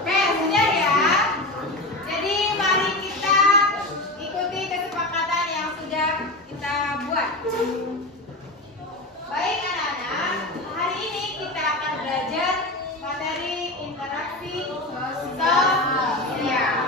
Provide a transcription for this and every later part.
Oke, sudah ya. Jadi mari kita ikuti kesepakatan yang sudah kita buat. Baik anak-anak, hari ini kita akan belajar materi interaksi sosial.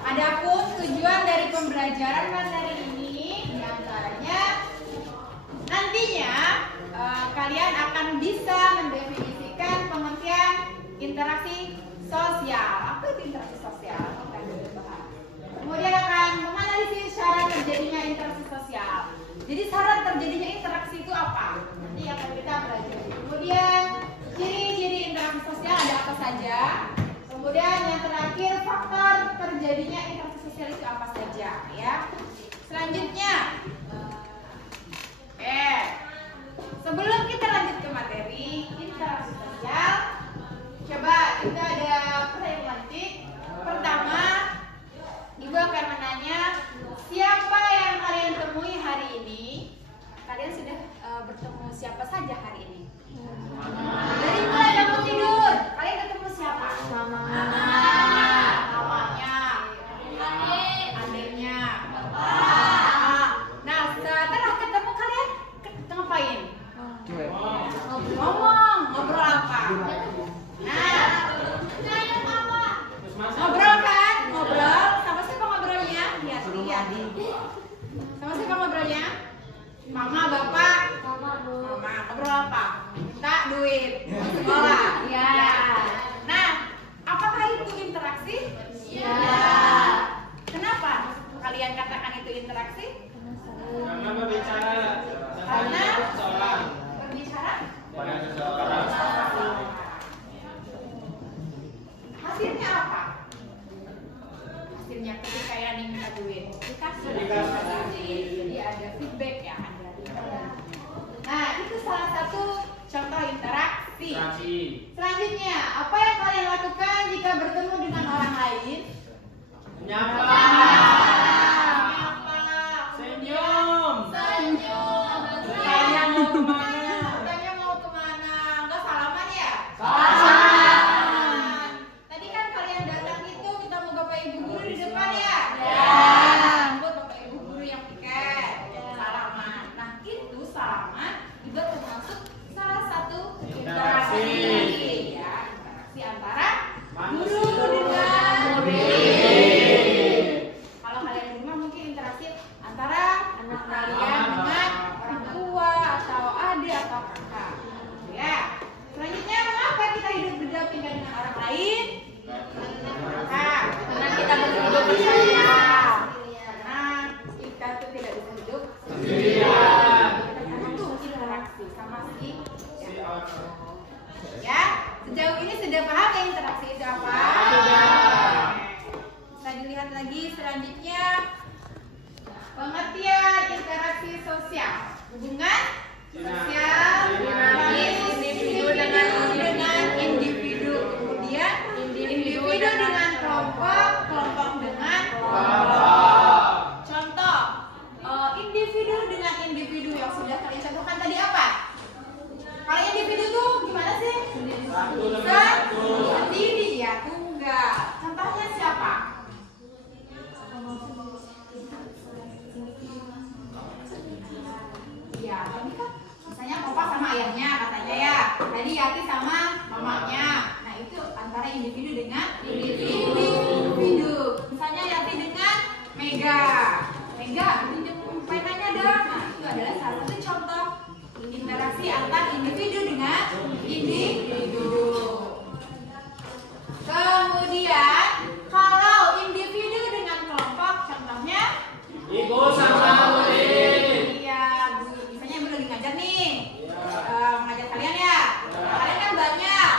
Adapun tujuan dari pembelajaran materi ini diantaranya nantinya kalian akan bisa mendefinisikan pengertian interaksi sosial. Apa itu interaksi sosial? Kita dulu bahas. Kemudian akan menganalisis syarat terjadinya interaksi sosial. Jadi syarat terjadinya interaksi itu apa? Nanti akan kita belajar. Kemudian ciri-ciri interaksi sosial ada apa saja? Kemudian yang terakhir faktor terjadinya interaksi sosial itu apa saja? Ya. Selanjutnya, sebelum kita lanjut ke materi interaksi sosial, coba kita ada prerogatif. Pertama, Ibu akan menanya siapa yang kalian temui hari ini. Kalian sudah bertemu siapa saja hari ini? Dari mulai bangun tidur, kalian ketemu siapa? Mamanya, adiknya, nah setelah ketemu kalian ngapain? Ngomong, ngobrol apa? Nah, ngobrol kan? Ngobrol. Sama siapa ngobrolnya? Lihat. Sama siapa ngobrolnya? Mama, bapak? Mama. Ngobrol apa? Minta duit. Sekolah. Ya. Nah, apakah itu interaksi? Ya. Kenapa kalian katakan itu interaksi? Karena berbicara. Karena seseorang. Berbicara? Pada seseorang. Hasilnya apa? Hasilnya ketika Yani minta duit dikasih. Jadi ada feedback ya. Nah, itu salah satu contoh interaksi. Selanjutnya, apa yang kalian lakukan jika bertemu dengan orang lain? Menyapa. Senyum. Tanya mau kemana? Enggak salaman ya? Tadi kan kalian datang itu kita mau Bapak Ibu guru di depan ya? Buat Bapak Ibu guru yang piket. Salaman. Nah, itu salaman juga termasuk salah satu interaksi ya, interaksi antara guru dengan murid. Kalau kalian di rumah mungkin interaksi antara anak kalian dengan orang tua atau adik atau kakak. Ya. Selanjutnya, mengapa kita hidup berdampingan dengan orang lain? Karena kita berhidup bersama. Karena kita tuh tidak bisa hidup sendirian. Karena itu interaksi sama si ya. Sejauh ini sudah paham ya interaksi itu apa? Bisa dilihat lagi selanjutnya. Pengertian interaksi sosial. Hubungan sosial individu dengan individu. Kemudian individu dengan kelompok, kelompok dengan kelompok. Contoh, individu dengan individu yang sudah kalian contohkan tadi apa? Kalau individu tuh gimana sih? Sendiri ya, tunggal. Contohnya siapa? Ya, tadi kan misalnya papa sama ayahnya katanya ya. Tadi Yati sama mamanya. Nah, itu antara individu dengan individu. Misalnya Yati dengan Mega, pinjam mainannya dong. Nah, itu adalah salah satu contoh interaksi antar individu dengan individu. Kemudian kalau individu dengan kelompok, contohnya Ibu sama murid. iya, Bu. Misalnya Ibu lagi ngajar nih, mengajar kalian ya. Kalian kan banyak,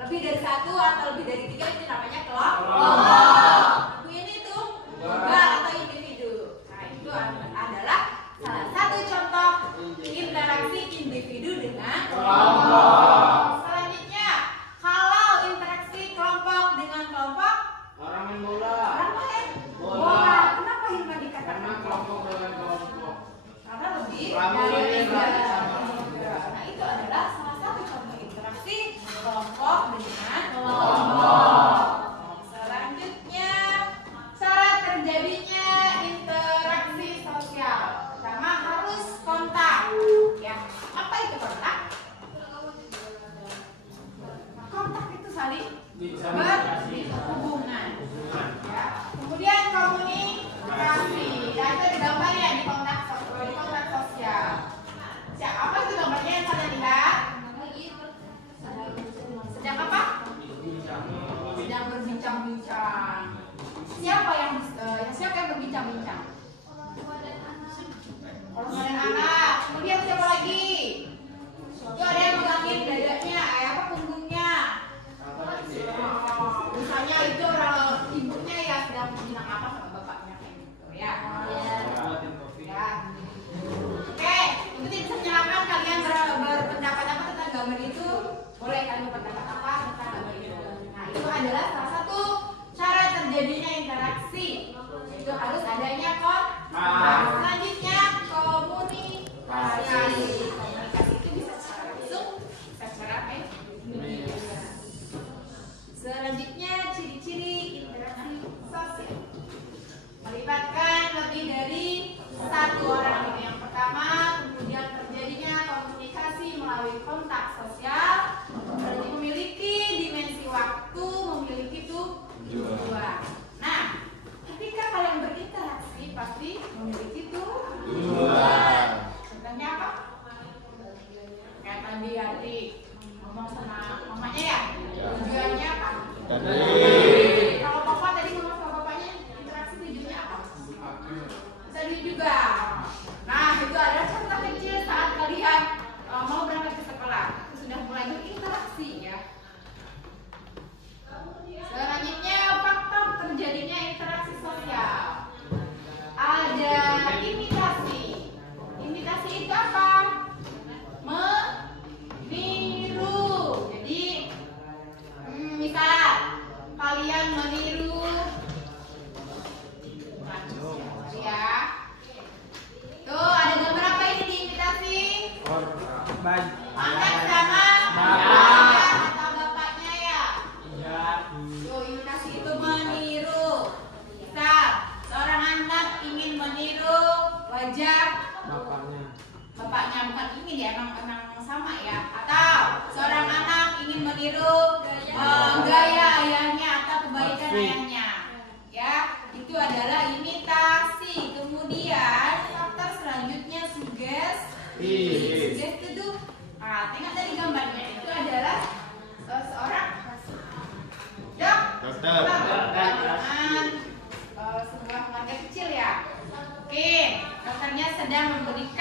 lebih dari satu atau lebih dari tiga, itu namanya kelompok. Bu ini tuh tunggal atau individu. Nah, itu adalah salah satu contoh interaksi individu dengan kelompok. berhubungan. Ya. Kemudian komunikasi. Ya, itu ada gambarnya di kontak sosial. Apa itu gambarnya yang kalian lihat? Sedang apa? Sedang berbincang-bincang. Siapa yang berbincang-bincang? Orang anak. Kemudian siapa lagi? Itu ada yang megangin dadanya, apa punggungnya. Misalnya itu orang ibunya ya sedang bilang apa sama bapaknya kayak gitu ya. Ya. Oke, itu bisa menyerahkan kalian berpendapat apa tentang gambar itu. Boleh kalian berpendapat apa tentang gambar itu. Nah, itu adalah salah satu cara terjadinya interaksi. Itu harus adanya selanjutnya komunikasi. Komunikasi itu bisa secara langsung, bisa secara media. Selanjutnya ciri-ciri interaksi sosial. Melibatkan lebih dari satu orang. Yang pertama, kemudian terjadinya komunikasi melalui kontak sosial. Berarti memiliki dimensi waktu, memiliki tujuan. Nah, ketika kalian berinteraksi pasti memiliki tujuan. Contohnya apa? Kayak tadi Hati ngomong sama mamanya ya. Tujuannya apa? Kalau papa tadi ngomong sama bapaknya, interaksi tujuannya apa? Tadi juga. Nah, itu adalah contoh kecil saat kalian mau berangkat ke sekolah. Sudah mulai berinteraksi ya. Selanjutnya faktor terjadinya interaksi sosial. Ada imitasi. Imitasi itu apa? Meniru. Jadi misal kalian meniru ya. Tuh ada gambar apa ini diimitasi? Angkat sama atau bapaknya ya. Tuh imitasi itu meniru. Misal seorang anak ingin meniru wajah bapaknya bukan ingin ya, emang sama ya. Atau seorang anak ingin meniru gaya ayahnya atau kebaikan ayahnya. Ya, itu adalah imitasi. Kemudian faktor selanjutnya sugesti. Sugesti itu, tengok dari gambarnya itu adalah seorang dokter dengan sebuah keluarga kecil ya. Oke, dokternya sedang memberikan